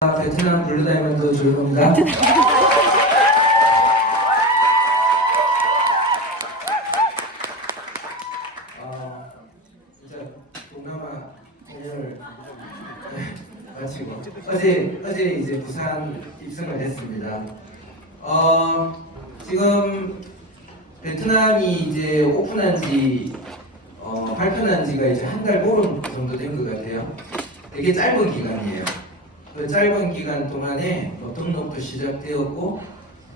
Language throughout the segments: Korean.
베트남 블루다이먼드 조용입니다. 이제 동남아 공연을 마치고 어제 이제 부산 입성을 했습니다. 지금 베트남이 이제 오픈한 지 발표한 지가 이제 한 달 보름 정도 된 것 같아요. 되게 짧은 기간이에요. 그 짧은 기간 동안에 등록도 시작되었고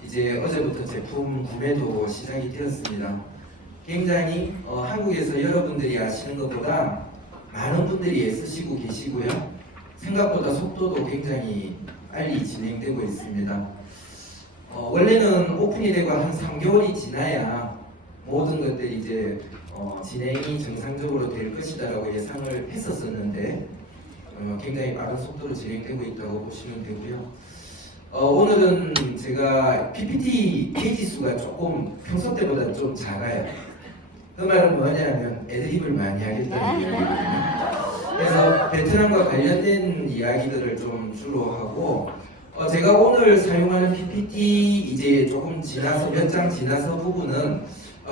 이제 어제부터 제품 구매도 시작이 되었습니다. 굉장히 한국에서 여러분들이 아시는 것보다 많은 분들이 애쓰시고 계시고요. 생각보다 속도도 굉장히 빨리 진행되고 있습니다. 원래는 오픈이 되고 한 3개월이 지나야 모든 것들이 이제 진행이 정상적으로 될 것이다라고 예상을 했었었는데 굉장히 빠른 속도로 진행되고 있다고 보시면 되고요. 오늘은 제가 PPT 페이지 수가 조금 평소 때보다 좀 작아요. 그 말은 뭐냐면 애드립을 많이 하겠다는 이야기거든요. 그래서 베트남과 관련된 이야기들을 좀 주로 하고 제가 오늘 사용하는 PPT 이제 조금 지나서 몇 장 지나서 부분은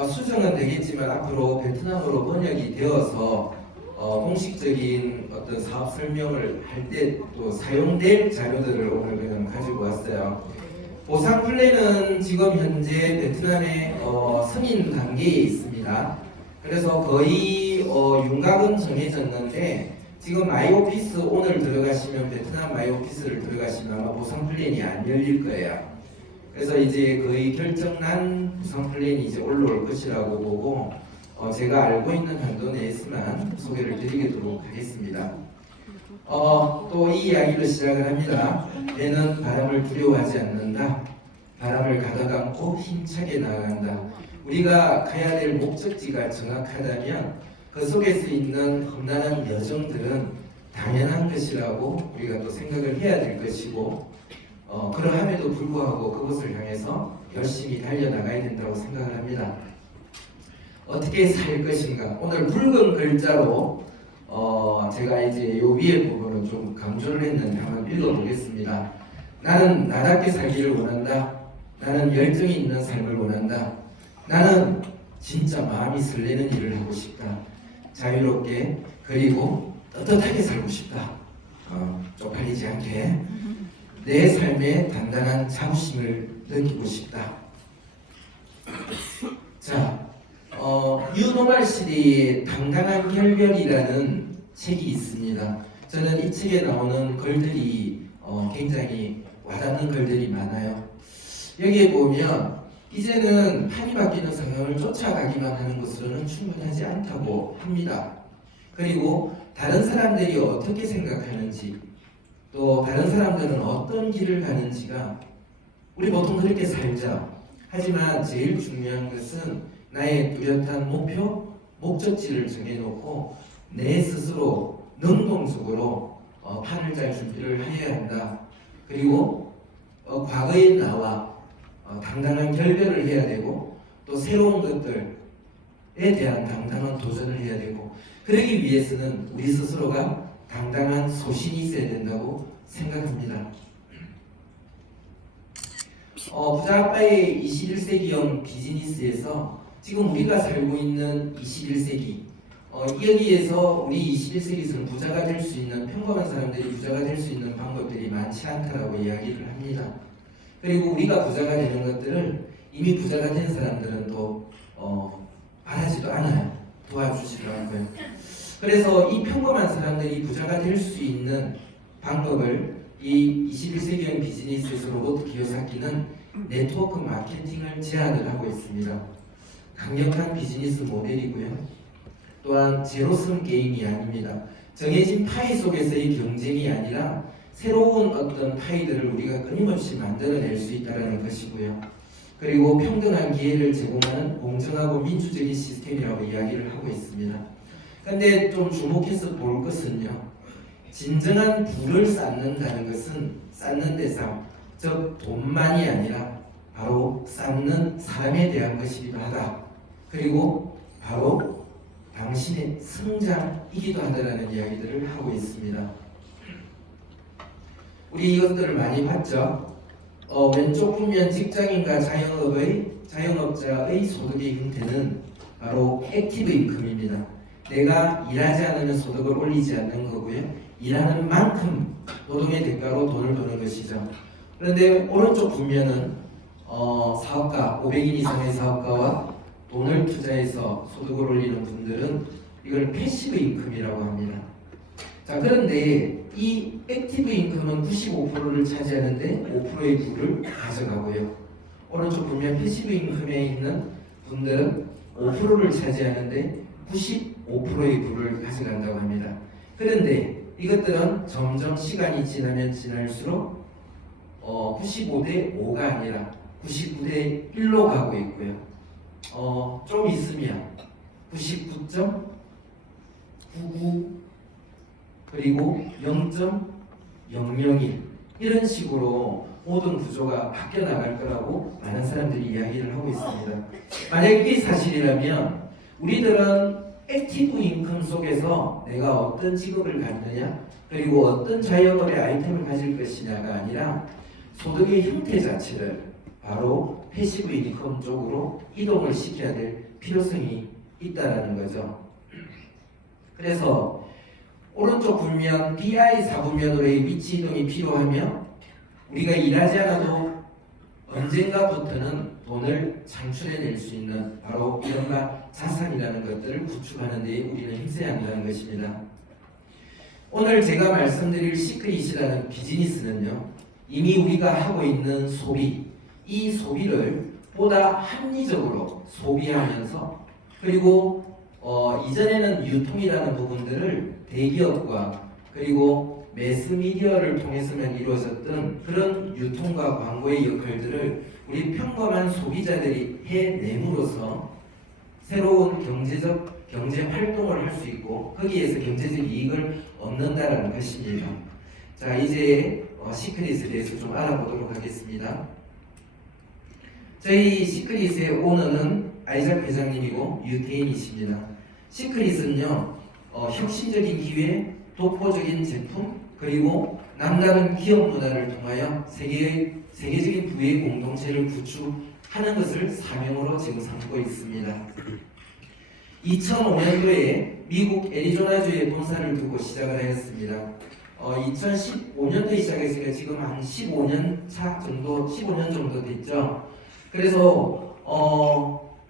수정은 되겠지만 앞으로 베트남어로 번역이 되어서 공식적인 어떤 사업 설명을 할 때 또 사용될 자료들을 오늘 그냥 가지고 왔어요. 보상 플랜은 지금 현재 베트남의 승인 단계에 있습니다. 그래서 거의 윤곽은 정해졌는데 지금 마이오피스 오늘 들어가시면 베트남 마이오피스를 들어가시면 아마 보상 플랜이 안 열릴 거예요. 그래서 이제 거의 결정난 보상 플랜이 이제 올라올 것이라고 보고 제가 알고 있는 한도 내에서만 소개를 드리도록 하겠습니다. 또 이 이야기로 시작을 합니다. 배는 바람을 두려워하지 않는다. 바람을 가다감고 힘차게 나아간다. 우리가 가야 될 목적지가 정확하다면 그 속에서 있는 험난한 여정들은 당연한 것이라고 우리가 또 생각을 해야 될 것이고 그러함에도 불구하고 그것을 향해서 열심히 달려나가야 된다고 생각을 합니다. 어떻게 살 것인가? 오늘 붉은 글자로 제가 이제 요 위에 부분을 좀 강조를 했는데 한번 읽어보겠습니다. 나는 나답게 살기를 원한다. 나는 열정이 있는 삶을 원한다. 나는 진짜 마음이 설레는 일을 하고 싶다. 자유롭게 그리고 떳떳하게 살고 싶다. 쪽팔리지 않게 내 삶에 단단한 자부심을 느끼고 싶다. 자, 뉴노멀 시대의 당당한 결별이라는 책이 있습니다. 저는 이 책에 나오는 글들이 굉장히 와닿는 글들이 많아요. 여기에 보면 이제는 판이 바뀌는 상황을 쫓아가기만 하는 것으로는 충분하지 않다고 합니다. 그리고 다른 사람들이 어떻게 생각하는지 또 다른 사람들은 어떤 길을 가는지가 우리 보통 그렇게 살자. 하지만 제일 중요한 것은 나의 뚜렷한 목표, 목적지를 정해놓고 내 스스로 능동적으로 판을 짤 준비를 해야 한다. 그리고 과거의 나와 당당한 결별을 해야 되고 또 새로운 것들에 대한 당당한 도전을 해야 되고 그러기 위해서는 우리 스스로가 당당한 소신이 있어야 된다고 생각합니다. 부자 아빠의 21세기형 비즈니스에서 지금 우리가 살고 있는 21세기 여기에서 우리 21세기에서는 부자가 될 수 있는 평범한 사람들이 부자가 될 수 있는 방법들이 많지 않다라고 이야기를 합니다. 그리고 우리가 부자가 되는 것들을 이미 부자가 된 사람들은 또 바라지도 않아요. 도와주시더라고요. 그래서 이 평범한 사람들이 부자가 될 수 있는 방법을 이 21세기형 비즈니스에서 로봇 기여사기는 네트워크 마케팅을 제안을 하고 있습니다. 강력한 비즈니스 모델이고요. 또한 제로섬 게임이 아닙니다. 정해진 파이 속에서의 경쟁이 아니라 새로운 어떤 파이들을 우리가 끊임없이 만들어낼 수 있다는 것이고요. 그리고 평등한 기회를 제공하는 공정하고 민주적인 시스템이라고 이야기를 하고 있습니다. 근데 좀 주목해서 볼 것은요. 진정한 부를 쌓는다는 것은 쌓는 대상, 즉 돈만이 아니라 바로 쌓는 사람에 대한 것이기도 하다. 그리고 바로 당신의 성장이기도 하다라는 이야기들을 하고 있습니다. 우리 이것들을 많이 봤죠. 왼쪽 보면 직장인과 자영업자의 소득의 형태는 바로 액티브 인컴입니다. 내가 일하지 않으면 소득을 올리지 않는 거고요. 일하는 만큼 노동의 대가로 돈을 버는 것이죠. 그런데 오른쪽 분면은 사업가, 500인 이상의 사업가와 돈을 투자해서 소득을 올리는 분들은 이걸 패시브 인컴이라고 합니다. 자, 그런데 이 액티브 인컴은 95%를 차지하는데 5%의 부를 가져가고요. 오른쪽 보면 패시브 인컴에 있는 분들은 5%를 차지하는데 95%의 부를 가져간다고 합니다. 그런데 이것들은 점점 시간이 지나면 지날수록 95대 5가 아니라 99대 1로 가고 있고요. 좀 있으면 99.99 그리고 0.001 이런 식으로 모든 구조가 바뀌어 나갈 거라고 많은 사람들이 이야기를 하고 있습니다. 만약 이게 사실이라면 우리들은 액티브 인컴 속에서 내가 어떤 직업을 갖느냐 그리고 어떤 자영업의 아이템을 가질 것이냐가 아니라 소득의 형태 자체를 바로 패시브 인컴 쪽으로 이동을 시켜야 될 필요성이 있다는 거죠. 그래서 오른쪽 분면 BI 4분면으로의 위치 이동이 필요하며 우리가 일하지 않아도 언젠가부터는 돈을 창출해낼 수 있는 바로 이른바 자산이라는 것들을 구축하는 데 우리는 힘써야 한다는 것입니다. 오늘 제가 말씀드릴 시크릿이라는 비즈니스는요, 이미 우리가 하고 있는 소비, 이 소비를 보다 합리적으로 소비하면서 그리고 이전에는 유통이라는 부분들을 대기업과 그리고 매스미디어를 통해서만 이루어졌던 그런 유통과 광고의 역할들을 우리 평범한 소비자들이 해냄으로써 새로운 경제 활동을 할 수 있고 거기에서 경제적 이익을 얻는다는 것입니다. 자, 이제 시크릿에 대해서 좀 알아보도록 하겠습니다. 저희 시크릿의 오너는 아이작 회장님이고 유태인이십니다. 시크릿은요, 혁신적인 기회, 독보적인 제품, 그리고 남다른 기업 문화를 통하여 세계적인 부의 공동체를 구축하는 것을 사명으로 지금 삼고 있습니다. 2005년도에 미국 애리조나주에 본사를 두고 시작을 하였습니다. 2015년도에 시작했으니까 지금 한 15년 정도 됐죠. 그래서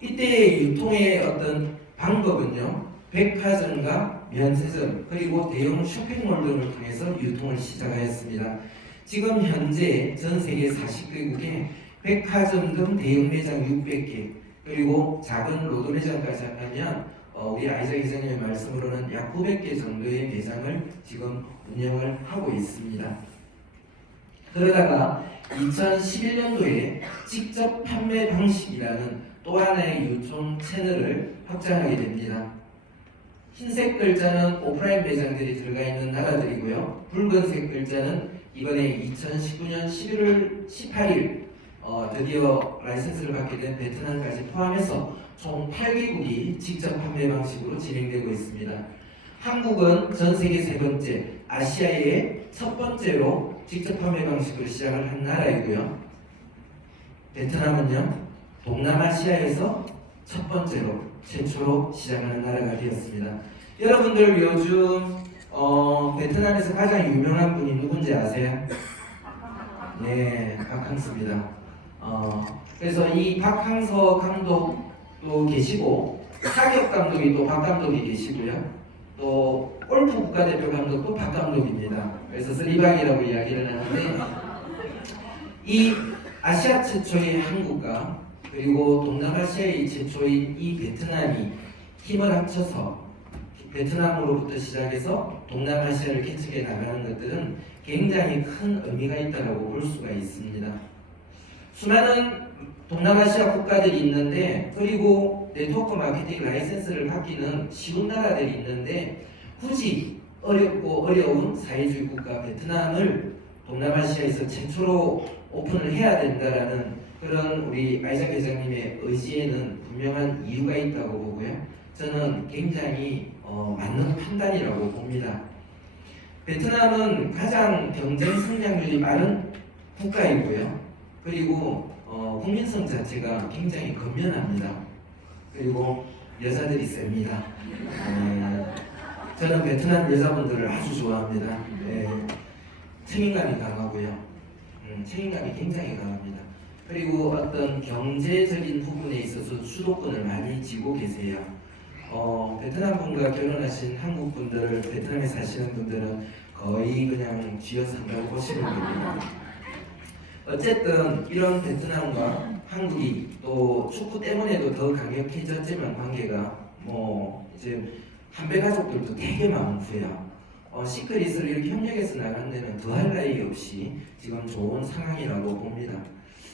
이때의 유통의 어떤 방법은요, 백화점과 면세점 그리고 대형 쇼핑몰 등을 통해서 유통을 시작하였습니다. 지금 현재 전 세계 40개국에 백화점 등 대형 매장 600개 그리고 작은 로드 매장까지 하면 우리 아이작 회장님의 말씀으로는 약 900개 정도의 매장을 지금 운영을 하고 있습니다. 그러다가 2011년도에 직접 판매 방식이라는 또 하나의 유통 채널을 확장하게 됩니다. 흰색 글자는 오프라인 매장들이 들어가 있는 나라들이고요. 붉은색 글자는 이번에 2019년 11월 18일 드디어 라이센스를 받게 된 베트남까지 포함해서 총 8개국이 직접 판매 방식으로 진행되고 있습니다. 한국은 전 세계 세 번째, 아시아의 첫 번째로 직접 판매 방식으로 시작을 한 나라이고요. 베트남은요, 동남아시아에서 첫 번째로 최초로 시작하는 나라가 되었습니다. 여러분들 요즘 베트남에서 가장 유명한 분이 누군지 아세요? 네, 박항서입니다. 그래서 이 박항서 감독도 계시고 타격 감독이 또 박 감독이 계시고요. 또 골프 국가대표 감독도 박 감독입니다. 그래서 쓰리박이라고 이야기를 하는데 이 아시아 최초의 한국과 그리고 동남아시아의 최초인 이 베트남이 힘을 합쳐서 베트남으로부터 시작해서 동남아시아를 개척해 나가는 것들은 굉장히 큰 의미가 있다고 볼 수가 있습니다. 수많은 동남아시아 국가들이 있는데 그리고 네트워크 마케팅 라이센스를 받기는 쉬운 나라들이 있는데 굳이 어렵고 어려운 사회주의 국가 베트남을 동남아시아에서 최초로 오픈을 해야 된다라는 그런 우리 아이작 회장님의 의지에는 분명한 이유가 있다고 보고요. 저는 굉장히 맞는 판단이라고 봅니다. 베트남은 가장 경쟁 성장률이 빠른 국가이고요. 그리고 국민성 자체가 굉장히 건면합니다. 그리고 여자들이 셉니다. 저는 베트남 여자분들을 아주 좋아합니다. 책임감이 강하고요. 책임감이 굉장히 강합니다. 그리고 어떤 경제적인 부분에 있어서 주도권을 많이 쥐고 계세요. 베트남 분과 결혼하신 한국 분들, 베트남에 사시는 분들은 거의 그냥 쥐어산다고 보시면 됩니다. 어쨌든 이런 베트남과 한국이 또 축구 때문에도 더 강력해졌지만 관계가 이제 한배 가족들도 되게 많고요. 시크릿을 이렇게 협력해서 나간 데는 더할 나위 없이 지금 좋은 상황이라고 봅니다.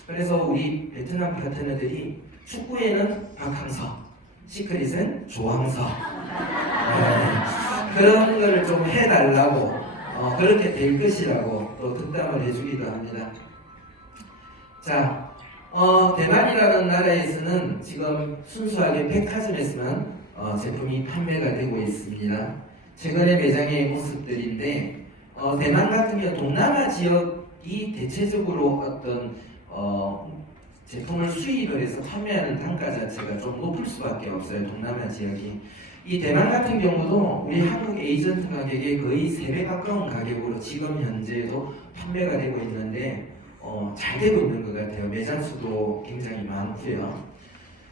그래서 우리 베트남 파트너들이 축구에는 박항서, 시크릿은 조항서 그런 거를 좀 해달라고 그렇게 될 것이라고 또 득담을 해주기도 합니다. 자, 대만이라는 나라에서는 지금 순수하게 백화점에서만 제품이 판매가 되고 있습니다. 최근의 매장의 모습들인데 대만 같은 경우 동남아 지역이 대체적으로 어떤 제품을 수입을 해서 판매하는 단가 자체가 좀 높을 수밖에 없어요. 동남아 지역이. 이 대만 같은 경우도 우리 한국 에이전트 가격의 거의 3배 가까운 가격으로 지금 현재도 판매가 되고 있는데 잘 되고 있는 것 같아요. 매장 수도 굉장히 많고요.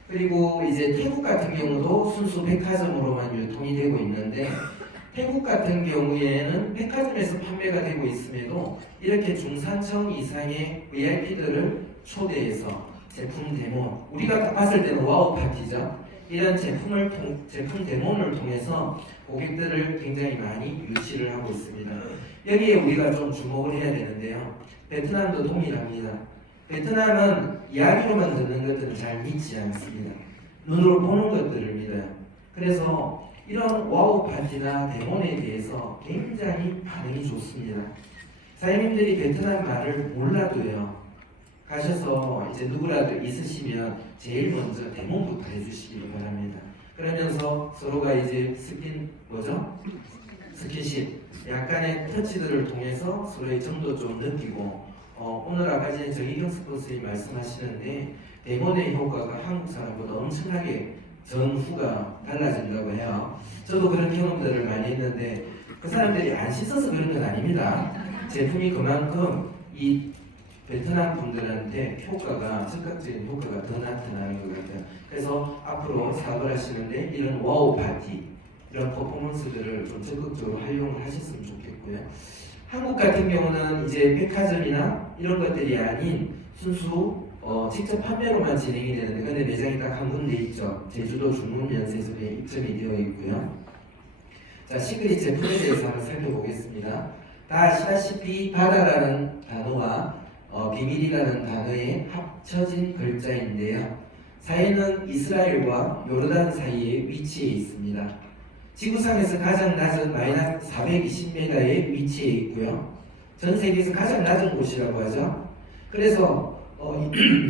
그리고 이제 태국 같은 경우도 순수 백화점으로만 유통이 되고 있는데 태국 같은 경우에는 백화점에서 판매가 되고 있음에도 이렇게 중산층 이상의 VIP들을 초대해서 제품 데모, 우리가 딱 봤을 때는 와우 파티죠. 이런 제품 데모를 통해서 고객들을 굉장히 많이 유치를 하고 있습니다. 여기에 우리가 좀 주목을 해야 되는데요. 베트남도 동일합니다. 베트남은 이야기로만 듣는 것들은 잘 믿지 않습니다. 눈으로 보는 것들을 믿어요. 그래서 이런 와우 파티나 데모에 대해서 굉장히 반응이 좋습니다. 사장님들이 베트남 말을 몰라도요. 가셔서 이제 누구라도 있으시면 제일 먼저 데모부터 해주시기 바랍니다. 그러면서 서로가 이제 스킨십, 약간의 터치들을 통해서 서로의 정도 좀 느끼고 오늘 아까 전에 정희경 스폰서님 말씀하시는데 데모의 효과가 한국 사람보다 엄청나게 전후가 달라진다고 해요. 저도 그런 경험들을 많이 했는데 그 사람들이 안 씻어서 그런 건 아닙니다. 제품이 그만큼 이 베트남 분들한테 즉각적인 효과가 더 나타나는 것 같아요. 그래서 앞으로 사업을 하시는데 이런 와우 파티, 이런 퍼포먼스들을 좀 적극적으로 활용을 하셨으면 좋겠고요. 한국 같은 경우는 이제 백화점이나 이런 것들이 아닌 순수 직접 판매로만 진행이 되는데 근데 매장이 딱 한 군데 있죠. 제주도 중문면세점에 입점이 되어 있고요. 자, 시크릿 제품에 대해서 한번 살펴보겠습니다. 다 아시다시피 바다라는 단어와 비밀이라는 단어의 합쳐진 글자인데요. 사해는 이스라엘과 요르단 사이에 위치해 있습니다. 지구상에서 가장 낮은 마이너스 420m에 위치해 있고요. 전 세계에서 가장 낮은 곳이라고 하죠. 그래서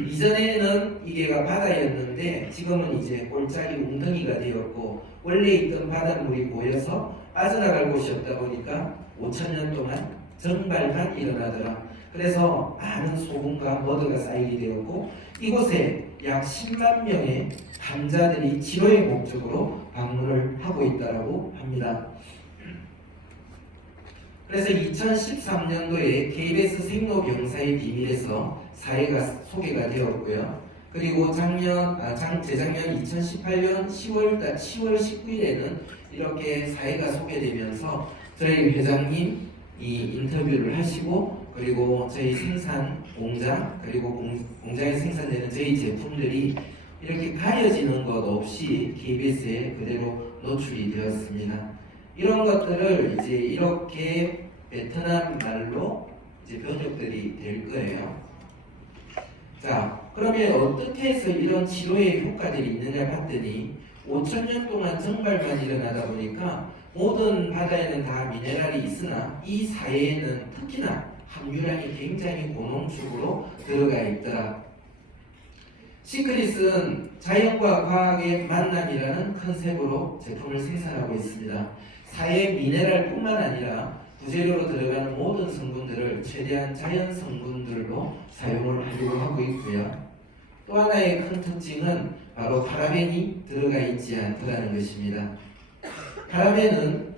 이전에는 이게가 바다였는데 지금은 이제 골짜기 웅덩이가 되었고 원래 있던 바닷물이 고여서 빠져나갈 곳이 없다 보니까 5,000년 동안 정발만 일어나더라. 그래서 많은 소금과 머드가 쌓이게 되었고 이곳에 약 10만 명의 감자들이 치료의 목적으로 방문을 하고 있다고 합니다. 그래서 2013년도에 KBS 생로병사의 비밀에서 사회가 소개가 되었고요. 그리고 재작년 2018년 10월 19일에는 이렇게 사회가 소개되면서 저희 회장님 이 인터뷰를 하시고 그리고 저희 생산 공장 그리고 공장에 생산되는 저희 제품들이 이렇게 가려지는 것 없이 KBS에 그대로 노출이 되었습니다. 이런 것들을 이제 이렇게 베트남 말로 이제 번역들이 될 거예요. 자, 그러면 어떻게 해서 이런 치료의 효과들이 있느냐 봤더니 5,000년 동안 정발만 일어나다 보니까 모든 바다에는 다 미네랄이 있으나 이 사해에는 특히나 함유량이 굉장히 고농축으로 들어가 있더라. 시크릿은 자연과 과학의 만남이라는 컨셉으로 제품을 생산하고 있습니다. 사해 미네랄뿐만 아니라 부재료로 들어가는 모든 성분들을 최대한 자연 성분들로 사용을 하려고 하고 있고요. 또 하나의 큰 특징은 바로 파라벤이 들어가 있지 않다는 것입니다. 파라벤은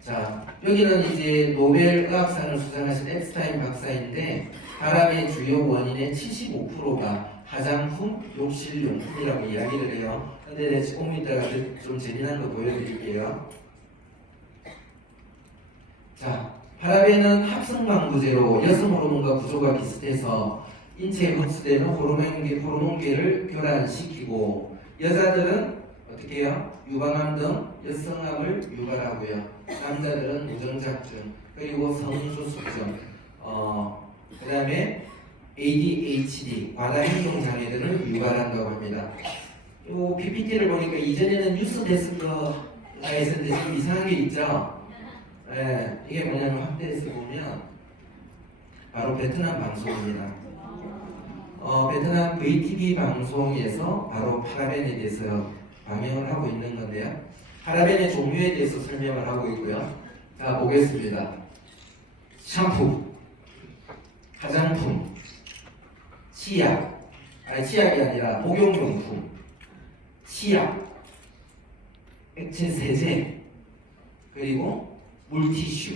자, 여기는 이제 노벨 의학상을 수상하신 앱스타인 박사인데 파라벤 주요 원인의 75%가 화장품, 욕실용품이라고 이야기를 해요. 근데 조금 이따가 좀 재미난 거 보여드릴게요. 자, 파라벤은 합성방부제로 여성 호르몬과 구조가 비슷해서 인체에 흡수되는 호르몬계를 교란시키고 여자들은 어떻게 해요? 유방암 등 여성암을 유발하고요. 남자들은 무정자증 그리고 성소수증 그 다음에 ADHD 과다행동장애들을 유발한다고 합니다. 이 PPT를 보니까 이전에는 뉴스 데스크가 있었는데 지금 이상한 게 있죠? 네, 이게 뭐냐면 확대해서 보면 바로 베트남 방송입니다. 베트남 VTV 방송에서 바로 파라벤에 대해서 방영을 하고 있는 건데요. 파라벤의 종류에 대해서 설명을 하고 있고요. 자, 보겠습니다. 샴푸, 화장품, 치약이 아니라 목욕용품, 치약, 액체 세제, 그리고 물티슈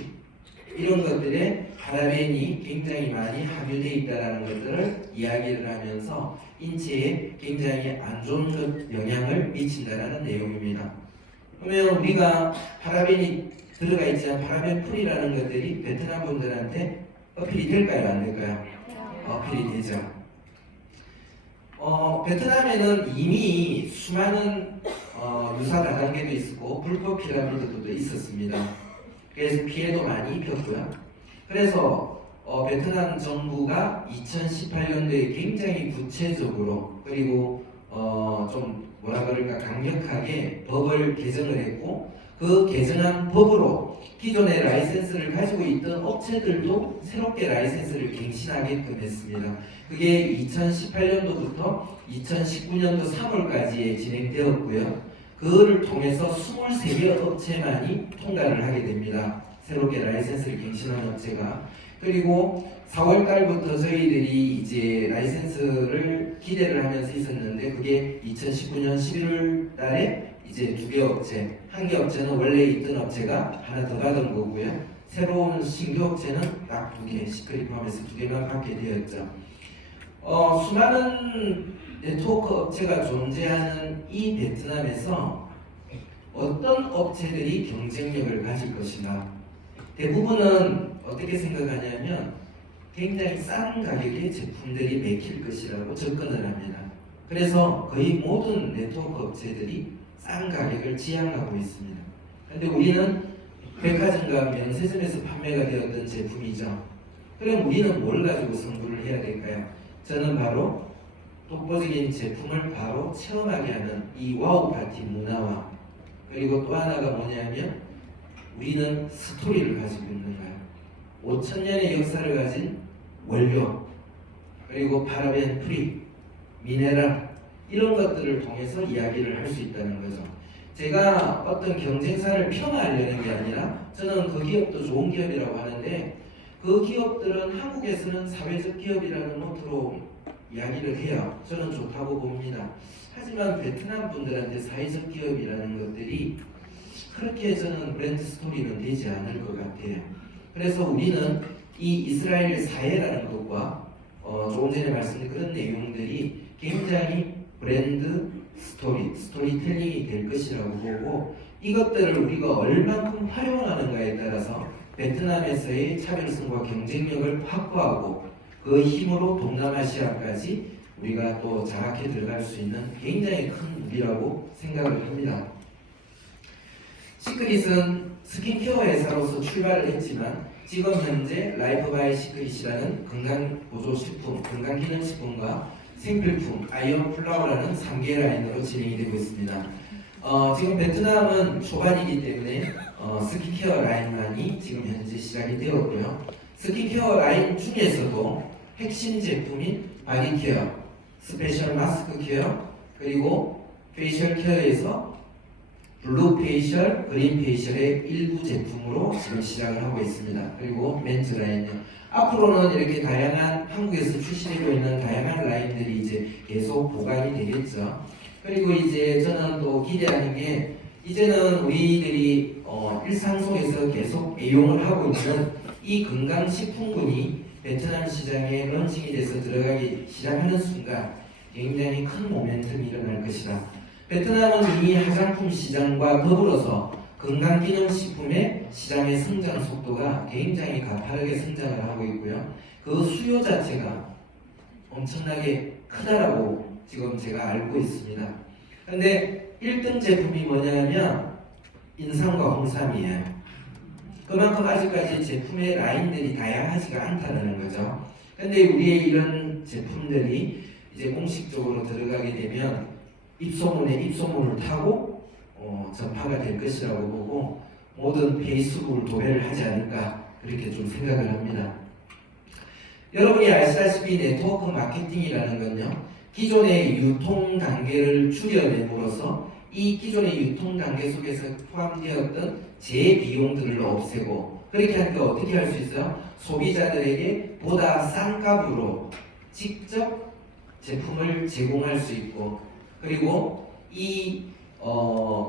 이런 것들에 파라벤이 굉장히 많이 함유되어 있다는 것들을 이야기를 하면서 인체에 굉장히 안 좋은 영향을 미친다는 내용입니다. 그러면 우리가 파라벤이 들어가 있지 않은 파라벤 풀이라는 것들이 베트남 분들한테 어필이 될까요? 안 될까요? 어필이 되죠. 베트남에는 이미 수많은 유사 다단계도 있었고 불법 피라미드도 있었습니다. 그래서 피해도 많이 입혔고요. 그래서 베트남 정부가 2018년도에 굉장히 구체적으로 그리고 좀 뭐라 그럴까 강력하게 법을 개정을 했고 그 개정한 법으로 기존의 라이센스를 가지고 있던 업체들도 새롭게 라이센스를 갱신하게끔 했습니다. 그게 2018년도부터 2019년도 3월까지에 진행되었고요. 그거를 통해서 23개 업체만이 통과를 하게 됩니다. 새롭게 라이센스를 갱신한 업체가. 그리고 4월 달부터 저희들이 이제 라이센스를 기대를 하면서 있었는데 그게 2019년 11월 달에 이제 2개 업체, 한 개 업체는 원래 있던 업체가 하나 더 받은 거고요. 새로운 신규 업체는 딱 2개, 시크릿 포함해서 2개만 받게 되었죠. 수많은 네트워크 업체가 존재하는 이 베트남에서 어떤 업체들이 경쟁력을 가질 것인가? 대부분은 어떻게 생각하냐면 굉장히 싼 가격의 제품들이 맥힐 것이라고 접근을 합니다. 그래서 거의 모든 네트워크 업체들이 싼 가격을 지향하고 있습니다. 그런데 우리는 백화점과 면세점에서 판매가 되었던 제품이죠. 그럼 우리는 뭘 가지고 승부를 해야 될까요? 저는 바로 독보적인 제품을 바로 체험하게 하는 이 와우 파티 문화와 그리고 또 하나가 뭐냐면 우리는 스토리를 가지고 있는 거예요. 5,000년의 역사를 가진 원료 그리고 파라벤 프리, 미네랄 이런 것들을 통해서 이야기를 할 수 있다는 거죠. 제가 어떤 경쟁사를 폄하하려는 게 아니라 저는 그 기업도 좋은 기업이라고 하는데 그 기업들은 한국에서는 사회적 기업이라는 모토로 이야기를 해요. 저는 좋다고 봅니다. 하지만 베트남 분들한테 사회적 기업이라는 것들이 그렇게 저는 브랜드 스토리는 되지 않을 것 같아요. 그래서 우리는 이 이스라엘 사회라는 것과 조금 전에 말씀드린 그런 내용들이 굉장히 브랜드 스토리텔링이 될 것이라고 보고 이것들을 우리가 얼만큼 활용하는가에 따라서 베트남에서의 차별성과 경쟁력을 확보하고 그 힘으로 동남아시아까지 우리가 또 장악해 들어갈 수 있는 굉장히 큰 무기라고 생각을 합니다. 시크릿은 스킨케어 회사로서 출발을 했지만 지금 현재 라이프 바이 시크릿이라는 건강보조식품, 건강기능식품과 생필품, 아이언 플라워라는 3개 라인으로 진행이 되고 있습니다. 지금 베트남은 초반이기 때문에 스킨케어 라인만이 지금 현재 시작이 되었고요. 스킨케어 라인 중에서도 핵심 제품인 바디케어, 스페셜 마스크 케어, 그리고 페이셜 케어에서 블루 페이셜, 그린 페이셜의 일부 제품으로 지금 시작을 하고 있습니다. 그리고 멘즈 라인요. 앞으로는 이렇게 다양한 한국에서 출시되고 있는 다양한 라인들이 이제 계속 보강이 되겠죠. 그리고 이제 저는 또 기대하는 게 이제는 우리들이 일상 속에서 계속 애용을 하고 있는 이 건강식품군이 베트남 시장에 런칭이 돼서 들어가기 시작하는 순간 굉장히 큰 모멘텀이 일어날 것이다. 베트남은 이미 화장품 시장과 더불어서 건강기능식품의 시장의 성장 속도가 굉장히 가파르게 성장을 하고 있고요. 그 수요 자체가 엄청나게 크다라고 지금 제가 알고 있습니다. 근데 1등 제품이 뭐냐면 인삼과 홍삼이에요. 그만큼 아직까지 제품의 라인들이 다양하지가 않다는 거죠. 근데 우리의 이런 제품들이 이제 공식적으로 들어가게 되면 입소문에 입소문을 타고 전파가 될 것이라고 보고 모든 페이스북을 도배를 하지 않을까 그렇게 좀 생각을 합니다. 여러분이 아시다시피 네트워크 마케팅이라는 건요, 기존의 유통 단계를 줄여냄으로써 이 기존의 유통 단계 속에서 포함되었던 재비용들을 없애고, 그렇게 하니까 어떻게 할 수 있어요? 소비자들에게 보다 싼 값으로 직접 제품을 제공할 수 있고, 그리고 이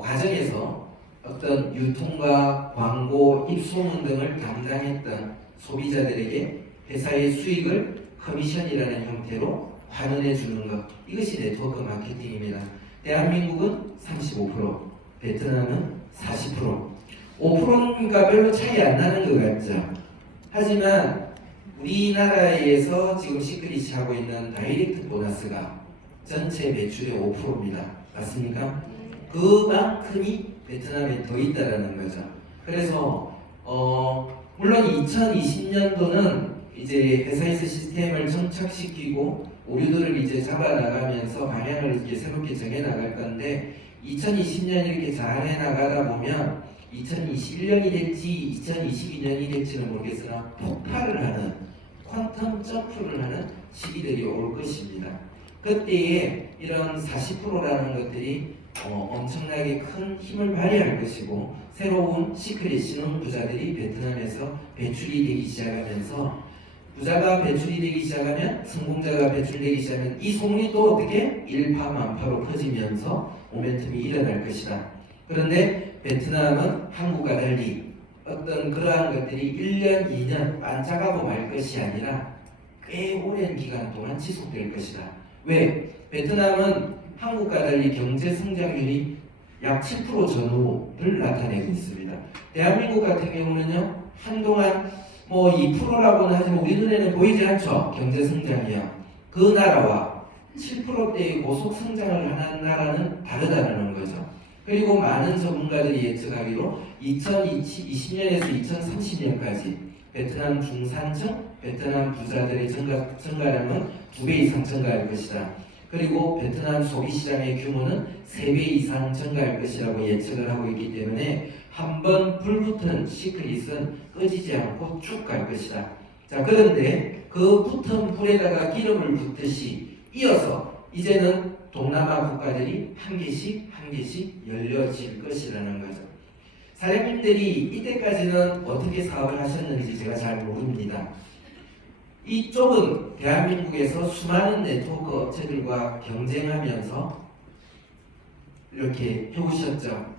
과정에서 어떤 유통과 광고, 입소문 등을 담당했던 소비자들에게 회사의 수익을 커미션이라는 형태로 환원해 주는 것, 이것이 네트워크 마케팅입니다. 대한민국은 35%, 베트남은 40%, 5%가 별로 차이 안 나는 것 같죠. 하지만 우리나라에서 지금 시크릿이 하고 있는 다이렉트 보너스가 전체 매출의 5%입니다. 맞습니까? 그만큼이 베트남에 더 있다라는 거죠. 그래서 물론 2020년도는 이제 회사에서 시스템을 정착시키고 오류들을 이제 잡아나가면서 방향을 이제 새롭게 정해나갈 건데, 2020년 이렇게 잘해 나가다 보면 2021년이 될지 2022년이 될지는 모르겠으나 폭발을 하는, 퀀텀 점프를 하는 시기들이 올 것입니다. 그때에 이런 40%라는 것들이 엄청나게 큰 힘을 발휘할 것이고, 새로운 시크릿 신흥 부자들이 베트남에서 배출이 되기 시작하면서, 부자가 배출이 되기 시작하면, 성공자가 배출되기 시작하면 이 소문이 또 어떻게 일파만파로 퍼지면서 모멘텀이 일어날 것이다. 그런데 베트남은 한국과 달리 어떤 그러한 것들이 1년, 2년 반짝하고 말 것이 아니라 꽤 오랜 기간 동안 지속될 것이다. 왜? 베트남은 한국과 달리 경제 성장률이 약 7% 전후를 나타내고 있습니다. 대한민국 같은 경우는요, 한동안 뭐 2%라고는 하지만 우리 눈에는 보이지 않죠. 경제 성장이요. 그 나라와 7%대의 고속 성장을 하는 나라는 다르다는 거죠. 그리고 많은 전문가들이 예측하기로 2020년에서 2030년까지 베트남 중산층, 베트남 부자들의 증가량은 2배 이상 증가할 것이다. 그리고 베트남 소비시장의 규모는 3배 이상 증가할 것이라고 예측을 하고 있기 때문에 한번 불붙은 시크릿은 꺼지지 않고 쭉 갈 것이다. 자, 그런데 그 붙은 불에다가 기름을 붓듯이 이어서 이제는 동남아 국가들이 한 개씩 한 개씩 열려질 것이라는 거죠. 사장님들이 이때까지는 어떻게 사업을 하셨는지 제가 잘 모릅니다. 이 좁은 대한민국에서 수많은 네트워크 업체들과 경쟁하면서 이렇게 해오셨죠.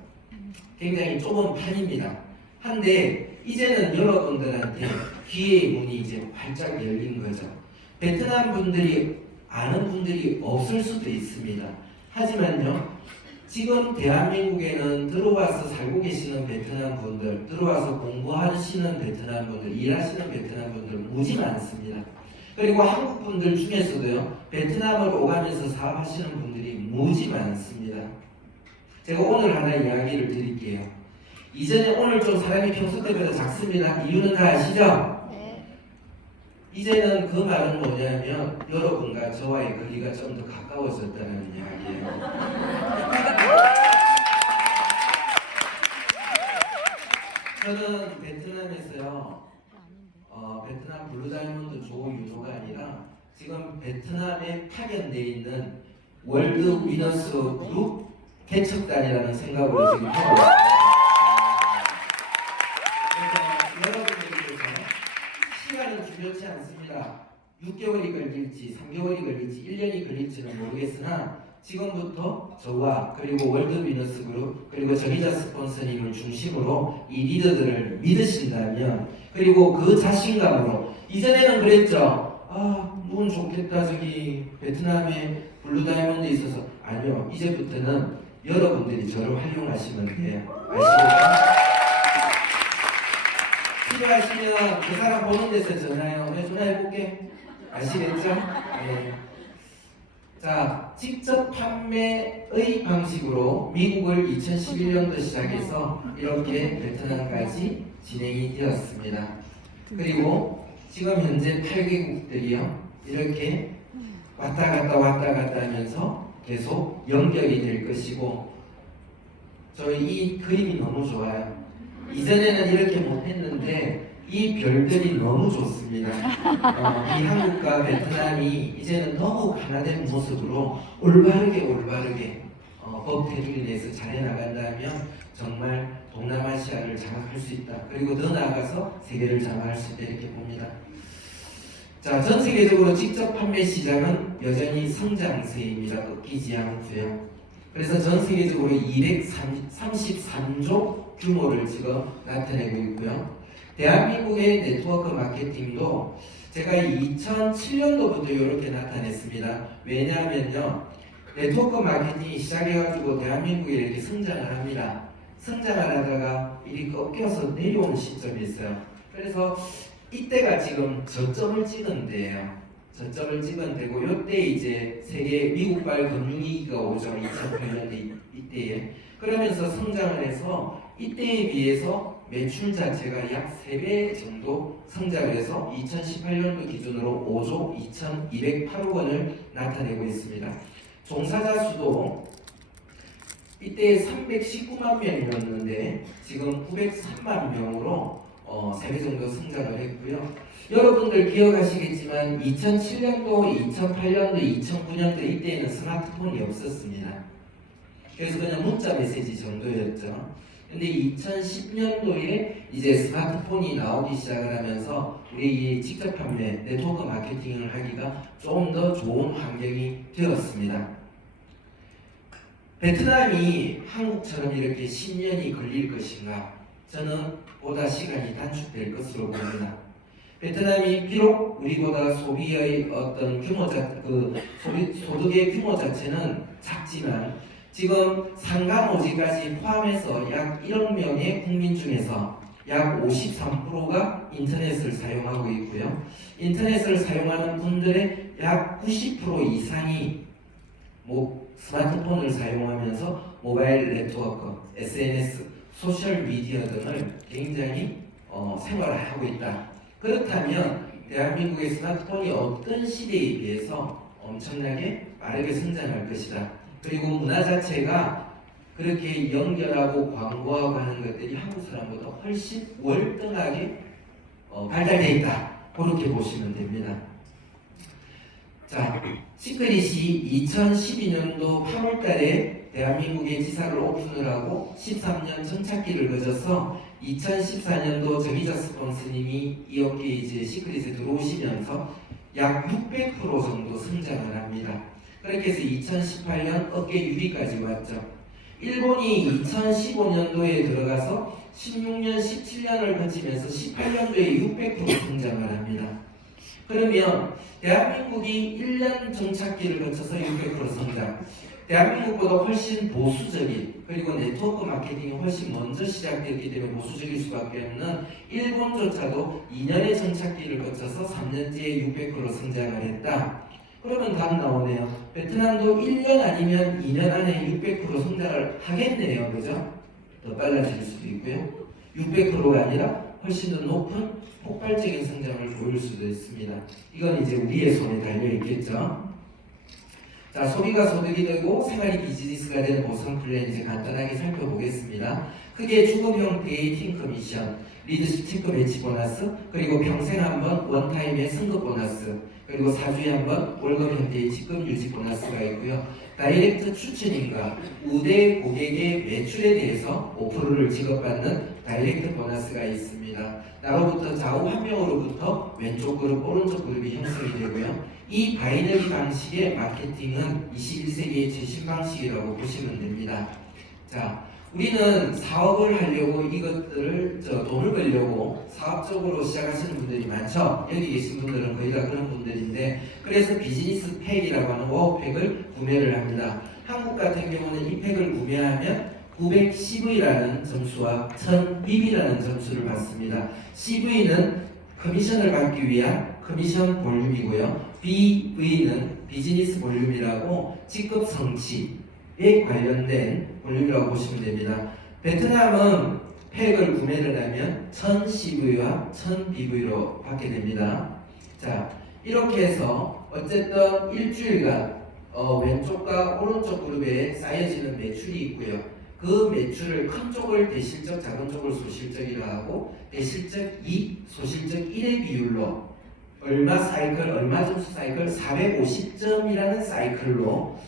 굉장히 좁은 판입니다. 한데 이제는 여러분들한테 기회의 문이 이제 활짝 열린 거죠. 베트남 분들이 아는 분들이 없을 수도 있습니다. 하지만요, 지금 대한민국에는 들어와서 살고 계시는 베트남 분들, 들어와서 공부하시는 베트남 분들, 일하시는 베트남 분들 무지 많습니다. 그리고 한국 분들 중에서도요, 베트남을 오가면서 사업하시는 분들이 무지 많습니다. 제가 오늘 하나 이야기를 드릴게요. 이전에 오늘 좀 사람이 평소 때보다 작습니다. 이유는 다 아시죠? 네. 이제는 그 말은 뭐냐면 여러분과 저와의 거리가 좀 더 가까워졌다는 이야기예요. 저는 베트남에서요, 베트남 블루다이몬드 조 유도가 아니라 지금 베트남에 파견되어 있는 월드 위너스 그룹 개척단이라는 생각으로 지금 하고 있습니다. 그래서 여러분들께서 시간은 중요치 않습니다. 6개월이 걸릴지 3개월이 걸릴지 1년이 걸릴지는 모르겠으나 지금부터 저와 그리고 월드비너스 그룹 그리고 저기자 스폰서님을 중심으로 이 리더들을 믿으신다면 그리고 그 자신감으로 이전에는 그랬죠. 누군 좋겠다 저기 베트남에 블루다이몬드 있어서 아니요 이제부터는 여러분들이 저를 활용하시면 돼요. 아시겠죠? 필요하시면 그 사람 보는 데서 전화해요. 내가 전화해볼게. 아시겠죠? 네. 자, 직접 판매의 방식으로 미국을 2011년도 시작해서 이렇게 베트남까지 진행이 되었습니다. 그리고 지금 현재 8개국들이요. 이렇게 왔다 갔다 하면서 계속 연결이 될 것이고 저희 이 그림이 너무 좋아요. 이전에는 이렇게 못했는데 이 별들이 너무 좋습니다. 이 한국과 베트남이 이제는 더욱 하나된 모습으로 올바르게 법 테두리 내에서 잘해 나간다면 정말 동남아시아를 장악할 수 있다. 그리고 더 나아가서 세계를 장악할 수 있다 이렇게 봅니다. 자, 전 세계적으로 직접 판매 시장은 여전히 성장세입니다. 꺾이지 않고요. 그래서 전 세계적으로 233조 규모를 지금 나타내고 있고요. 대한민국의 네트워크 마케팅도 제가 2007년도부터 이렇게 나타냈습니다. 왜냐하면요, 네트워크 마케팅이 시작해가지고 대한민국이 이렇게 성장을 합니다. 성장을 하다가 이리 꺾여서 내려오는 시점이 있어요. 그래서 이때가 지금 저점을 찍은 데예요. 저점을 찍은 데고 이때 이제 세계 미국발 금융위기가 오죠. 2008년에 이때에. 그러면서 성장을 해서 이때에 비해서 매출 자체가 약 3배 정도 성장을 해서 2018년도 기준으로 5조 2208억 원을 나타내고 있습니다. 종사자 수도 이때 319만 명이었는데 지금 903만 명으로 3배 정도 성장을 했고요. 여러분들 기억하시겠지만 2007년도, 2008년도, 2009년도 이때에는 스마트폰이 없었습니다. 그래서 그냥 문자 메시지 정도였죠. 근데 2010년도에 이제 스마트폰이 나오기 시작을 하면서 우리 직접 판매, 네트워크 마케팅을 하기가 좀 더 좋은 환경이 되었습니다. 베트남이 한국처럼 이렇게 10년이 걸릴 것인가? 저는 보다 시간이 단축될 것으로 봅니다. 베트남이 비록 우리보다 소비의 어떤 소득의 규모 자체는 작지만 지금 상가모지까지 포함해서 약 1억 명의 국민 중에서 약 53%가 인터넷을 사용하고 있고요. 인터넷을 사용하는 분들의 약 90% 이상이 스마트폰을 사용하면서 모바일 네트워크, SNS, 소셜미디어 등을 굉장히 생활하고 있다. 그렇다면 대한민국의 스마트폰이 어떤 시대에 비해서 엄청나게 빠르게 성장할 것이다. 그리고 문화 자체가 그렇게 연결하고 광고하고 하는 것들이 한국 사람보다 훨씬 월등하게 발달되어 있다. 그렇게 보시면 됩니다. 자, 시크릿이 2012년도 8월달에 대한민국의 지사를 오픈을 하고 13년 정착기를 거쳐서 2014년도 저기자 스폰서님이 이 업계에 이제 시크릿에 들어오시면서 약 600% 정도 성장을 합니다. 그렇게 해서 2018년 업계 6위까지 왔죠. 일본이 2015년도에 들어가서 16년, 17년을 거치면서 18년도에 600% 성장을 합니다. 그러면 대한민국이 1년 정착기를 거쳐서 600% 성장, 대한민국보다 훨씬 보수적인 그리고 네트워크 마케팅이 훨씬 먼저 시작됐기 때문에 보수적일 수밖에 없는 일본조차도 2년의 정착기를 거쳐서 3년째에 600% 성장을 했다. 그러면 답 나오네요. 베트남도 1년 아니면 2년 안에 600% 성장을 하겠네요. 그죠? 더 빨라질 수도 있고요. 600%가 아니라 훨씬 더 높은 폭발적인 성장을 보일 수도 있습니다. 이건 이제 우리의 손에 달려 있겠죠. 자, 소비가 소득이 되고 생활이 비즈니스가 되는 보상 플랜 이제 간단하게 살펴보겠습니다. 크게 주급 형태의 팀 커미션, 리더십 팀급 배치 보너스, 그리고 평생 한번 원타임의 승급 보너스, 그리고 4주에 한번 월급 형태의 직급 유지 보너스가 있고요. 다이렉트 추천인가 우대 고객의 매출에 대해서 5%를 지급받는 다이렉트 보너스가 있습니다. 나로부터 좌우 한 명으로부터 왼쪽 그룹, 오른쪽 그룹이 형성이 되고요. 이 바이너리 방식의 마케팅은 21세기의 최신 방식이라고 보시면 됩니다. 자, 우리는 사업을 하려고 이것들을 돈을 벌려고 사업적으로 시작하시는 분들이 많죠. 여기 계신 분들은 거의 다 그런 분들인데, 그래서 비즈니스 팩이라고 하는 워크팩을 구매를 합니다. 한국 같은 경우는 이 팩을 구매하면 910V라는 점수와 1000BB라는 점수를 받습니다. CV는 커미션을 받기 위한 커미션 볼륨이고요. BV는 비즈니스 볼륨이라고 직급 성취에 관련된 볼륨이라고 보시면 됩니다. 베트남은 팩을 구매를 하면 1000CV와 1000BV로 받게 됩니다. 자, 이렇게 해서 어쨌든 일주일간 왼쪽과 오른쪽 그룹에 쌓여지는 매출이 있고요. 그 매출을 큰 쪽을 대실적, 작은 쪽을 소실적이라 하고, 대실적 2, 소실적 1의 비율로 얼마 사이클, 얼마 점수 사이클 450점이라는 사이클로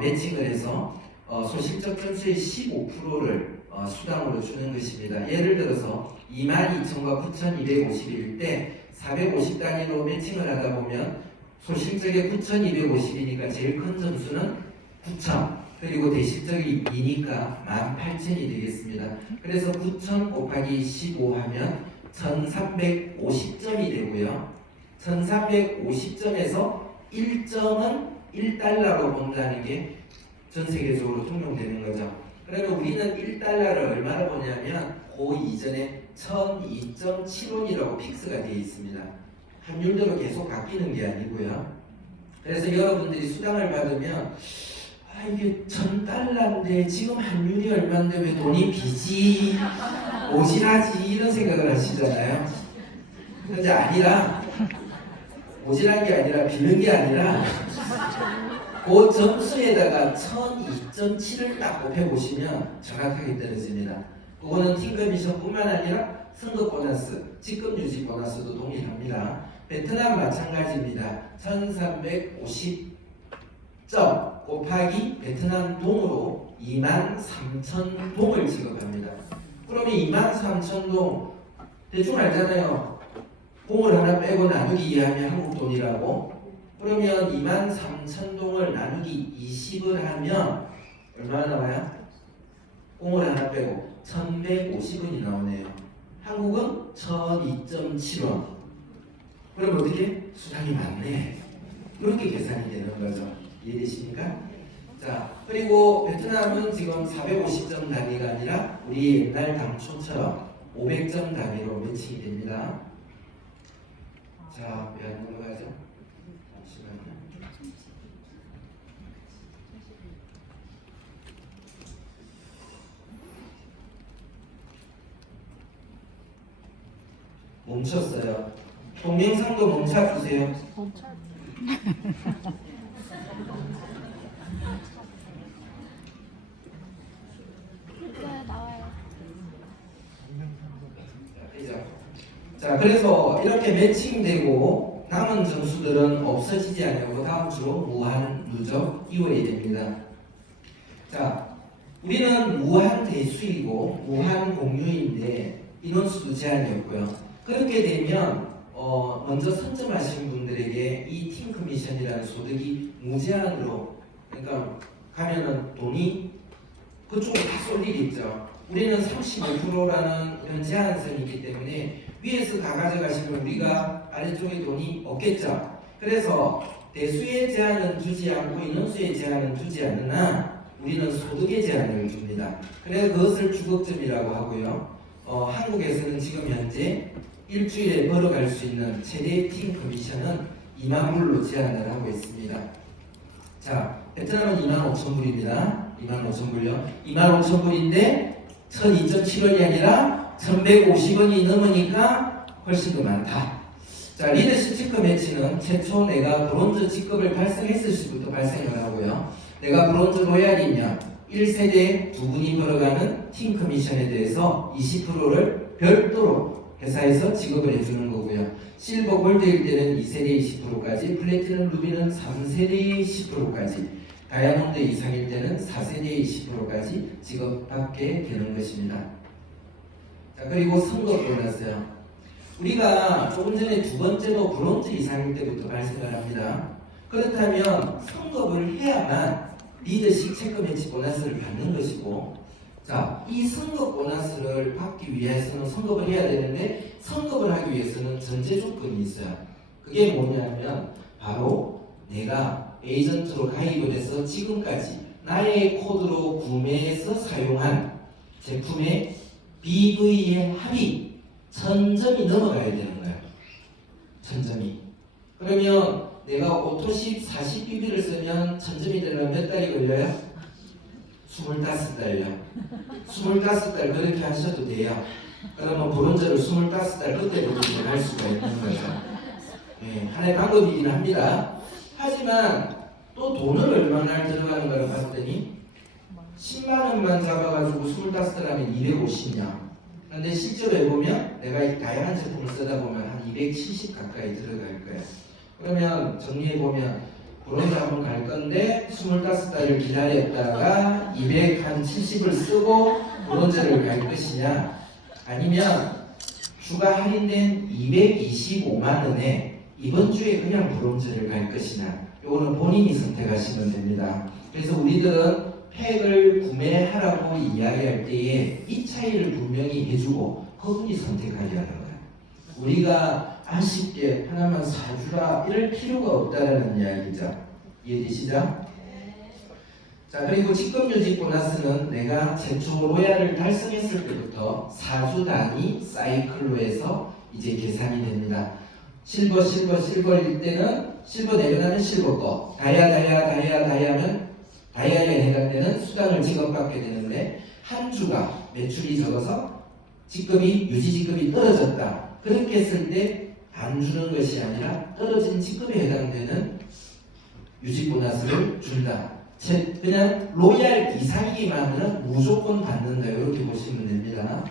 매칭을 해서 소실적 점수의 15%를 수당으로 주는 것입니다. 예를 들어서 22,000과 9,250일 때 450 단위로 매칭을 하다 보면 소실적의 9,250이니까 제일 큰 점수는 9,000, 그리고 대실적이 2니까 18,000이 되겠습니다. 그래서 9,000 곱하기 15 하면 1,350점이 되고요. 1,350점에서 1점은 1달러로 본다는 게 전 세계적으로 통용되는 거죠. 그러면 우리는 1달러를 얼마로 보냐면 그 이전에 1,002.75이라고 픽스가 되어 있습니다. 환율대로 계속 바뀌는 게 아니고요. 그래서 여러분들이 수당을 받으면 이게 1,000달러인데 지금 환율이 얼마인데 왜 돈이 비지 오질하지 이런 생각을 하시잖아요. 근데 아니라 오질한 게 아니라 비는 게 아니라 그 점수에다가 1002.7을 딱 곱해보시면 정확하게 떨어집니다. 그거는 팀 커미션뿐만 아니라 승급 보너스, 직급 유지 보너스도 동일합니다. 베트남 마찬가지입니다. 1350점 곱하기 베트남 동으로 23,000동을 지급합니다. 그러면 23,000동 대충 알잖아요. 동을 하나 빼고 나누기 2하면 한국 돈이라고. 그러면 23,000동을 나누기 20을 하면 얼마나 나와요? 공을 하나 빼고 1,150원이 나오네요. 한국은 1,002.7원. 그럼 어떻게? 수당이 많네. 이렇게 계산이 되는 거죠. 이해되십니까? 자, 그리고 베트남은 지금 450점 단위가 아니라 우리 옛날 당초처럼 500점 단위로 매칭이 됩니다. 자, 왜 안 넘어가죠? 잠시만요. 멈췄어요. 동영상도 멈춰주세요. 자, 그래서 이렇게 매칭되고 남은 점수들은 없어지지 않고 다음 주로 무한 누적 이어야 됩니다. 자, 우리는 무한 대수이고 무한 공유인데 인원수도 제한이 없고요. 그렇게 되면 먼저 선점하신 분들에게 이 팀 커미션이라는 소득이 무제한으로, 그러니까 가면은 돈이 그쪽으로 다 쏠리겠죠. 우리는 35%라는 이런 제한선이 있기 때문에 위에서 다 가져가시면 우리가 아래쪽에 돈이 없겠죠. 그래서 대수의 제한은 두지 않고 인원수의 제한은 두지 않으나 우리는 소득의 제한을 줍니다. 그래서 그것을 주급점이라고 하고요. 한국에서는 지금 현재 일주일에 벌어갈 수 있는 최대 팀 커미션은 2만 불로 제한을 하고 있습니다. 자, 베트남은 25,000불입니다. 25,000불요. 25,000불인데 1,002.7원이 아니라 1,150원이 넘으니까 훨씬 더 많다. 자, 리더십 체크 매치는 최초 내가 브론즈 직급을 달성했을 시부터 발생을 하고요. 내가 브론즈 로얄이면 1세대에 두 분이 벌어가는 팀 커미션에 대해서 20%를 별도로 회사에서 지급을 해주는 거고요. 실버 골드일 때는 2세대 20%까지, 플래티넘 루비는 3세대 10%까지, 다이아몬드 이상일 때는 4세대 20%까지 지급받게 되는 것입니다. 자, 그리고 선거 보너스요. 우리가 조금 전에 두 번째도 브론즈 이상일 때부터 발생을 합니다. 그렇다면 선급을 해야만 리더십 체크 매치 보너스를 받는 것이고, 자, 이 선급 보너스를 받기 위해서는 선급을 해야 되는데, 선급을 하기 위해서는 전제 조건이 있어요. 그게 뭐냐면 바로 내가 에이전트로 가입을 해서 지금까지 나의 코드로 구매해서 사용한 제품의 BV의 합이 1000점이 넘어가야 되는 거예요. 1000점이. 그러면 내가 오토십 40BB를 쓰면 1000점이 되려면 몇 달이 걸려요? 25달요. 25달 그렇게 하셔도 돼요. 그러면 브론즈를 25달 그때부터 할 수가 있는 거죠. 네, 하나의 방법이긴 합니다. 하지만 또 돈을 얼마나 들어가는가를 봤더니 10만원만 잡아가지고 25달 하면 250냥. 그런데 실제로 해보면 내가 이 다양한 제품을 쓰다 보면 한 270 가까이 들어갈 거예요. 그러면 정리해보면 브론즈 한번 갈 건데 25달을 기다렸다가 270을 쓰고 브론즈를 갈 것이냐, 아니면 추가 할인된 225만원에 이번 주에 그냥 브론즈를 갈 것이냐, 이거는 본인이 선택하시면 됩니다. 그래서 우리들은 팩을 구매하라고 이야기할 때에 이 차이를 분명히 해주고 그분이 선택하게 하는 거예요. 우리가 아쉽게 하나만 사주라 이럴 필요가 없다라는 이야기죠. 이해되시죠? 자, 그리고 직급 유지 보너스는 내가 최초 로얄을 달성했을 때부터 4주 단위 사이클로 해서 이제 계산이 됩니다. 실버일 때는 실버 내려가면 실버 거, 다이아면 다이아에 해당되는 수당을 지급받게 되는데, 한 주가 매출이 적어서 직급이 유지직급이 떨어졌다. 그렇게 했을 때 안 주는 것이 아니라 떨어진 직급에 해당되는 유지 보너스를 준다. 그냥 로얄 이상이기만 하면 무조건 받는다. 이렇게 보시면 됩니다.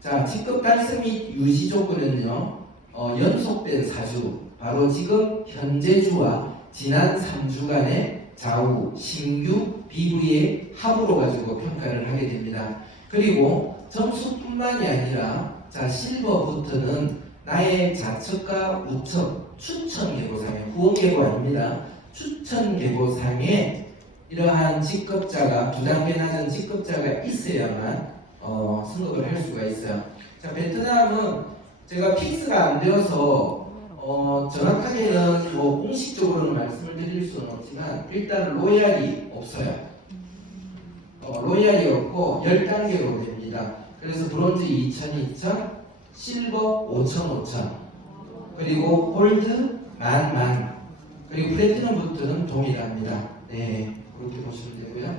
자, 직급 달성 및 유지 조건은요, 연속된 4주, 바로 지금 현재주와 지난 3주간의 좌우, 신규, BV의 합으로 가지고 평가를 하게 됩니다. 그리고 점수뿐만이 아니라, 자, 실버부터는 나의 좌측과 우측 추천 계보상에, 후원 계보 아닙니다. 추천 계보상에 이러한 직급자가, 두 단계 낮은 직급자가 있어야만 승급을 할 수가 있어요. 자, 베트남은 제가 픽스가 안 되어서 정확하게는 공식적으로는 말씀을 드릴 수는 없지만 일단 로얄이 없어요. 로얄이 없고 10단계로 됩니다. 그래서 브론즈 2000, 2000, 실버 5000, 그리고 골드 10,000, 그리고 플래티넘부터는 동일합니다. 네, 그렇게 보시면 되고요.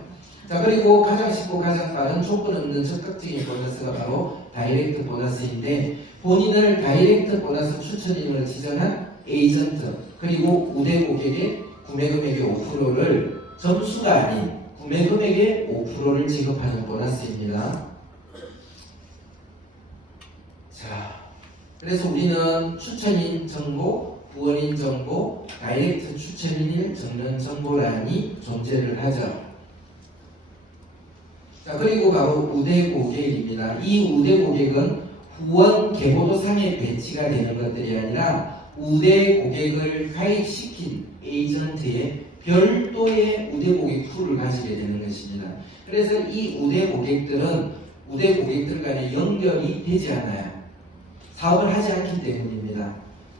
자, 그리고 가장 쉽고 가장 빠른 조건 없는 적극적인 보너스가 바로 다이렉트 보너스인데, 본인을 다이렉트 보너스 추천인으로 지정한 에이전트, 그리고 우대 고객의 구매 금액의 5%를 점수가 아닌 구매 금액의 5%를 지급하는 보너스입니다. 자, 그래서 우리는 추천인 정보, 후원인 정보, 다이렉트 추천인을 적는 정보란이 존재를 하죠. 자, 그리고 바로 우대 고객입니다. 이 우대 고객은 후원 계보도상에 배치가 되는 것들이 아니라 우대 고객을 가입시킨 에이전트의 별도의 우대 고객 풀을 가지게 되는 것입니다. 그래서 이 우대 고객들은 우대 고객들 간에 연결이 되지 않아요. 사업을 하지 않기 때문입니다.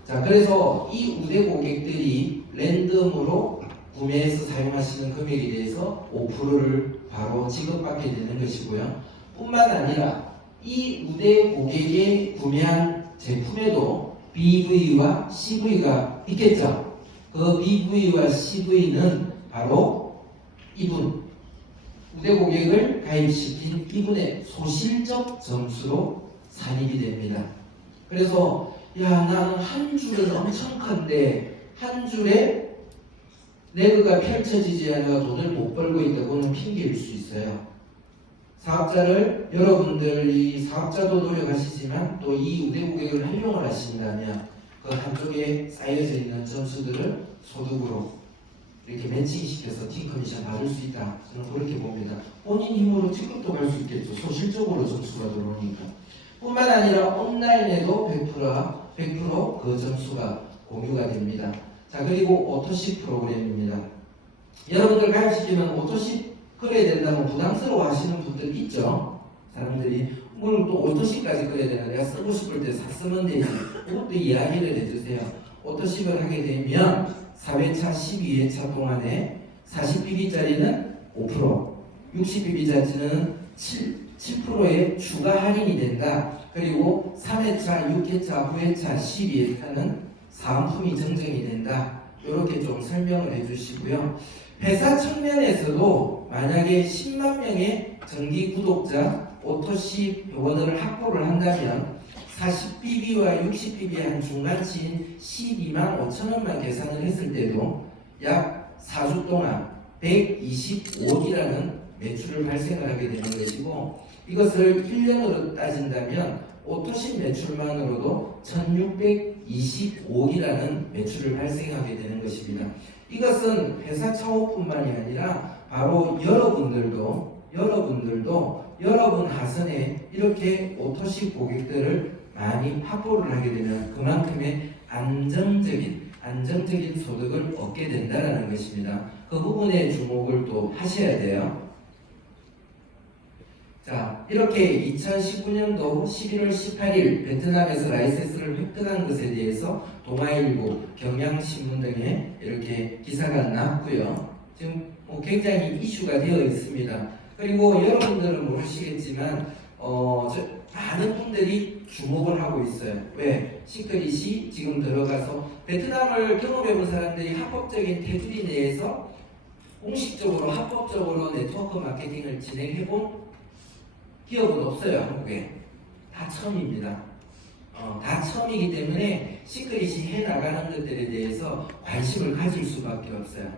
자, 그래서 이 우대 고객들이 랜덤으로 구매해서 사용하시는 금액에 대해서 5%를 바로 지급받게 되는 것이고요. 뿐만 아니라 이 우대 고객이 구매한 제품에도 BV와 CV가 있겠죠. 그 BV와 CV는 바로 이분, 우대 고객을 가입시킨 이분의 소실적 점수로 산입이 됩니다. 그래서 야, 나는 한 줄은 엄청 큰데 한 줄에 내그가 펼쳐지지 않아 돈을 못 벌고 있다고는 핑계일 수 있어요. 사업자를 여러분들이 사업자도 노력하시지만 또 이 우대국액을 활용을 하신다면 그 한쪽에 쌓여져 있는 점수들을 소득으로 이렇게 매칭시켜서 팀 커미션 받을 수 있다. 저는 그렇게 봅니다. 본인 힘으로 직급도 갈 수 있겠죠. 소실적으로 점수가 들어오니까. 뿐만 아니라 온라인에도 100%그 점수가 공유가 됩니다. 자, 그리고 오토십 프로그램입니다. 여러분들 가입시키면 오토십 그려야 된다면 부담스러워 하시는 분들 있죠. 사람들이 뭘 또 오토십까지 그려야 되나, 내가 쓰고 싶을 때 쓰면 되지. 그것도 이야기를 해주세요. 오토십을 하게 되면 4회차, 12회차 동안에 40BB짜리는 5%, 60BB짜리는 7%의 추가 할인이 된다. 그리고 3회차, 6회차, 9회차, 12회차는 사은품이 증정이 된다. 이렇게 좀 설명을 해주시고요. 회사 측면에서도 만약에 10만 명의 정기 구독자 오토십 원어를 확보를 한다면 40BB와 60BB 한 중간치인 12만 5천 원만 계산을 했을 때도 약 4주 동안 125억이라는 매출을 발생을 하게 되는 것이고, 이것을 1년으로 따진다면 오토십 매출만으로도 1625억이라는 매출을 발생하게 되는 것입니다. 이것은 회사 차원뿐만이 아니라 바로 여러분들도 여러분 하선에 이렇게 오토십 고객들을 많이 확보를 하게 되면 그만큼의 안정적인 소득을 얻게 된다는 것입니다. 그 부분에 주목을 또 하셔야 돼요. 자, 이렇게 2019년도 11월 18일 베트남에서 라이센스를 획득한 것에 대해서 동아일보, 경향신문 등에 이렇게 기사가 나왔고요. 지금 굉장히 이슈가 되어 있습니다. 그리고 여러분들은 모르시겠지만 많은 분들이 주목을 하고 있어요. 왜? 시크릿이 지금 들어가서 베트남을 경험해본 사람들이 합법적인 테두리 내에서 공식적으로 합법적으로 네트워크 마케팅을 진행해본 기업은 없어요. 한국에. 다 처음입니다. 다 처음이기 때문에 시크릿이 해나가는 것들에 대해서 관심을 가질 수밖에 없어요.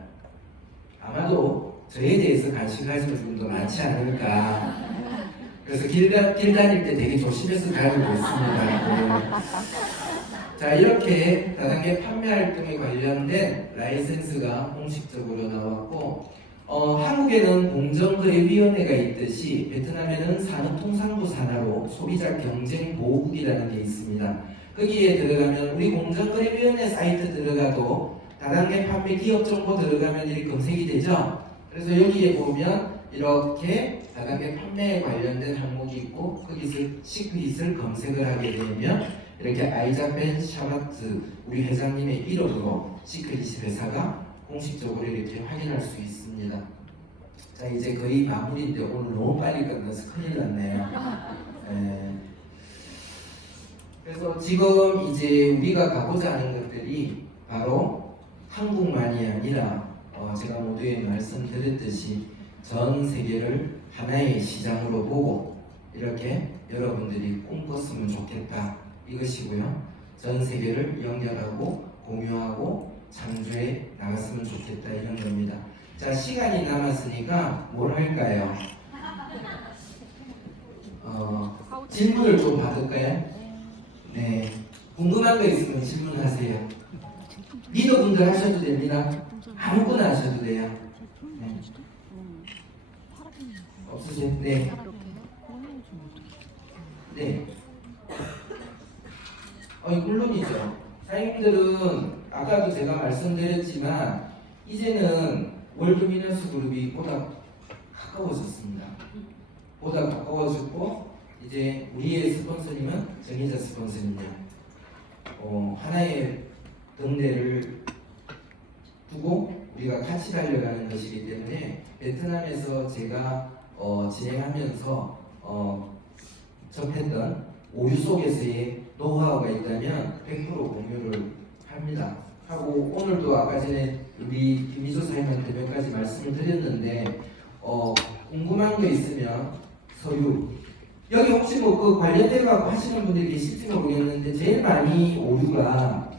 아마도 저에 대해서 관심 가지는 분도 많지 않을까. 그래서 길 다닐 때 되게 조심해서 다니고 있습니다. 자, 이렇게 다단계 판매 활동에 관련된 라이센스가 공식적으로 나왔고, 한국에는 공정거래위원회가 있듯이 베트남에는 산업통상부 산하로 소비자 경쟁보호국이라는 게 있습니다. 거기에 들어가면 우리 공정거래위원회 사이트 들어가도 다단계 판매 기업 정보 들어가면 이렇게 검색이 되죠. 그래서 여기에 보면 이렇게 다단계 판매에 관련된 항목이 있고 거기서 시크릿을 검색을 하게 되면 이렇게 아이자벤 샤바트 우리 회장님의 이름으로 시크릿 회사가 공식적으로 이렇게 확인할 수 있습니다. 자, 이제 거의 마무리인데 오늘 너무 빨리 끝나서 큰일 났네요. 그래서 지금 이제 우리가 가고자 하는 것들이 바로 한국만이 아니라 제가 모두에 말씀드렸듯이 전 세계를 하나의 시장으로 보고 이렇게 여러분들이 꿈꿨으면 좋겠다 이것이고요. 전 세계를 연결하고 공유하고 창조해 나갔으면 좋겠다 이런 겁니다. 자, 시간이 남았으니까 뭘 할까요? 질문을 좀 받을까요? 네. 궁금한 거 있으면 질문하세요. 리더분들 하셔도 됩니다. 아무거나 하셔도 돼요. 네. 없으세요? 네. 네. 물론이죠. 사장님들은 아까도 제가 말씀드렸지만 이제는 월드미너스 그룹이 보다 가까워졌습니다. 보다 가까워졌고 이제 우리의 스폰서님은 정의자 스폰서님이야. 하나의 등대를 두고 우리가 같이 달려가는 것이기 때문에 베트남에서 제가 진행하면서 접했던 오류 속에서의 노하우가 있다면 100% 공유를 합니다. 하고 오늘도 아까 전에 우리 김미조 사장님한테 몇 가지 말씀을 드렸는데 궁금한 거 있으면 서류 여기 혹시 뭐 그 관련돼 갖고 하시는 분들이 계실지 모르겠는데 제일 많이 오류가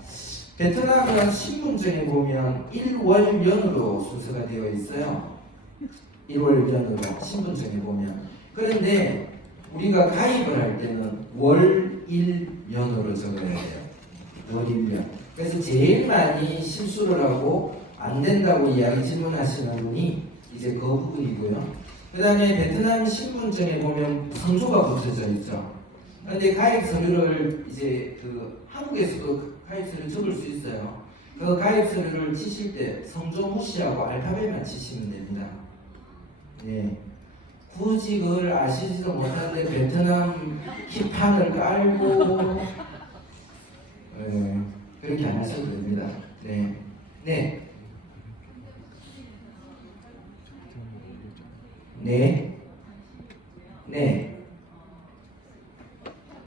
베트남은 신분증에 보면 1월 년으로 순서가 되어 있어요. 1월 년으로 신분증에 보면. 그런데 우리가 가입을 할 때는 월 1년으로 적어야 돼요. 월 1년. 그래서 제일 많이 실수를 하고 안 된다고 이야기 질문하시는 분이 이제 그 부분이고요. 그 다음에 베트남 신분증에 보면 성조가 붙여져 있죠. 그런데 가입 서류를 이제 그 한국에서도 가입 서류 적을 수 있어요. 그 가입 서류를 치실 때 성조 무시하고 알파벳만 치시면 됩니다. 네. 굳이 그걸 아시지도 못하는데 베트남 키판을 깔고 그렇게 안 하셔도 됩니다. 네. 네. 네.